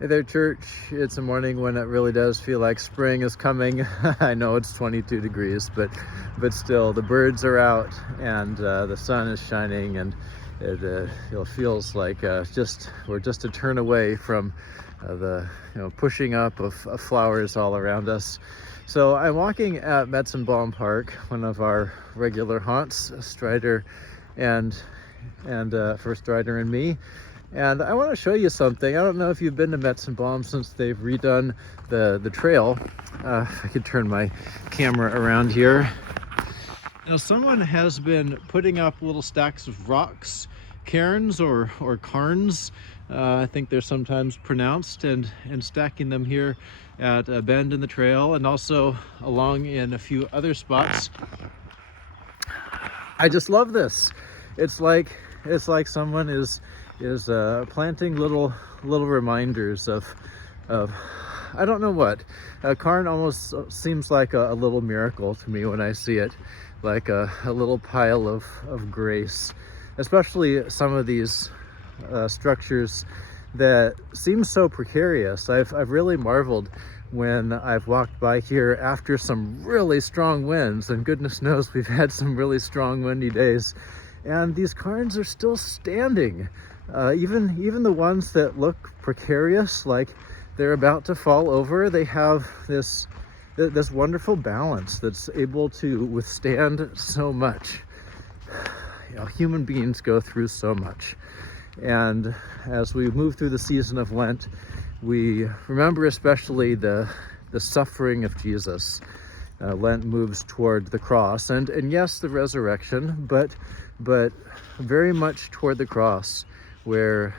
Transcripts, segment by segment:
Hey there, church. It's a morning when it really does feel like spring is coming. I know it's 22 degrees, but still, the birds are out and the sun is shining, and it feels like we're just a turn away from the pushing up of flowers all around us. So I'm walking at Metzenbaum Park, one of our regular haunts, Strider and first Strider and me. And I want to show you something. I don't know if you've been to Metzenbaum since they've redone the trail. If I could turn my camera around here. Now, someone has been putting up little stacks of rocks, cairns or carns, I think they're sometimes pronounced, and stacking them here at a bend in the trail and also along in a few other spots. I just love this. It's like someone is planting little reminders of I don't know what. A cairn almost seems like a little miracle to me when I see it, like a little pile of grace, especially some of these structures that seem so precarious. I've really marveled when I've walked by here after some really strong winds, and goodness knows we've had some really strong windy days, and these cairns are still standing. Even the ones that look precarious, like they're about to fall over, they have this wonderful balance that's able to withstand so much. Human beings go through so much. And as we move through the season of Lent, we remember especially the suffering of Jesus. Lent moves toward the cross, and yes, the resurrection, but very much toward the cross, where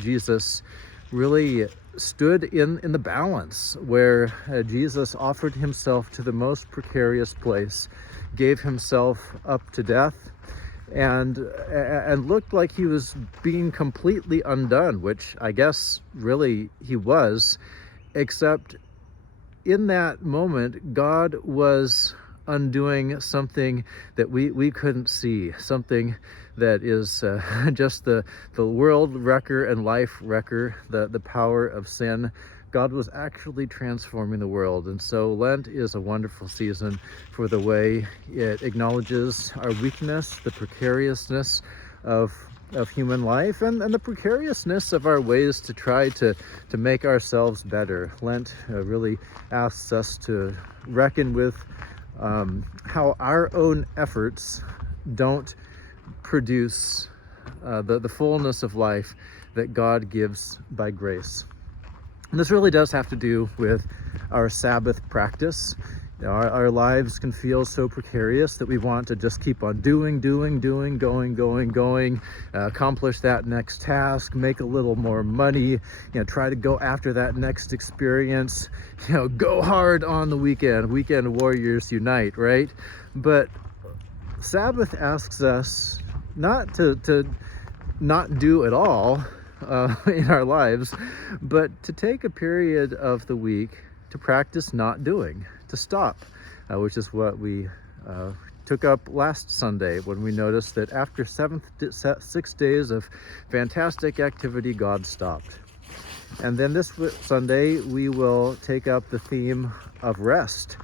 Jesus really stood in the balance, where Jesus offered himself to the most precarious place, gave himself up to death, and looked like he was being completely undone, which I guess really he was, except in that moment, God was undoing something that we couldn't see, something that is just the world wrecker and life wrecker, the power of sin. God was actually transforming the world. And so Lent is a wonderful season for the way it acknowledges our weakness, the precariousness of human life, and the precariousness of our ways to try to make ourselves better. Lent really asks us to reckon with how our own efforts don't produce the fullness of life that God gives by grace. And this really does have to do with our Sabbath practice. Our lives can feel so precarious that we want to just keep on doing, going, accomplish that next task, make a little more money, try to go after that next experience, go hard on the weekend. Weekend warriors unite, right? But Sabbath asks us not to not do at all in our lives, but to take a period of the week to practice not doing, to stop, which is what we took up last Sunday when we noticed that after 6 days of fantastic activity, God stopped. And then this Sunday, we will take up the theme of rest.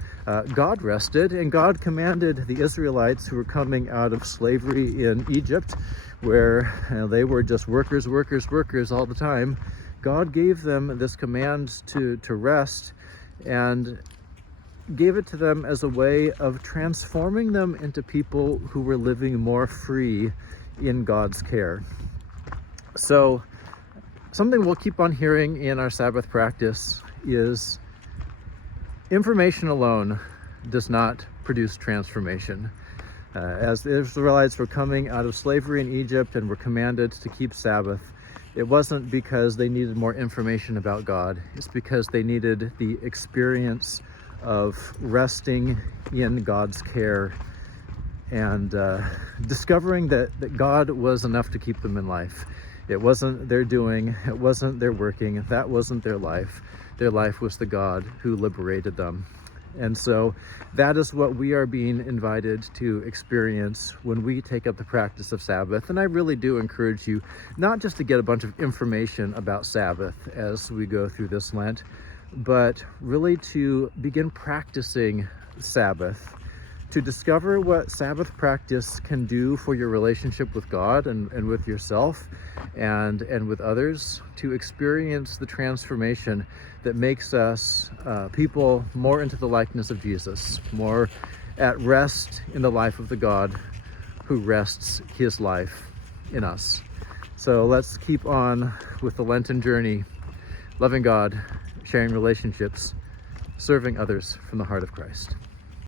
God rested, and God commanded the Israelites who were coming out of slavery in Egypt, where they were just workers all the time. God gave them this command to rest, and gave it to them as a way of transforming them into people who were living more free in God's care. So something we'll keep on hearing in our Sabbath practice is information alone does not produce transformation. As the Israelites were coming out of slavery in Egypt and were commanded to keep Sabbath, it wasn't because they needed more information about God. It's because they needed the experience of resting in God's care and discovering that God was enough to keep them in life. It wasn't their doing, it wasn't their working, that wasn't their life. Their life was the God who liberated them. And so that is what we are being invited to experience when we take up the practice of Sabbath. And I really do encourage you not just to get a bunch of information about Sabbath as we go through this Lent, but really to begin practicing Sabbath, to discover what Sabbath practice can do for your relationship with God and with yourself and with others, to experience the transformation that makes us people more into the likeness of Jesus, more at rest in the life of the God who rests his life in us. So let's keep on with the Lenten journey, loving God, sharing relationships, serving others from the heart of Christ.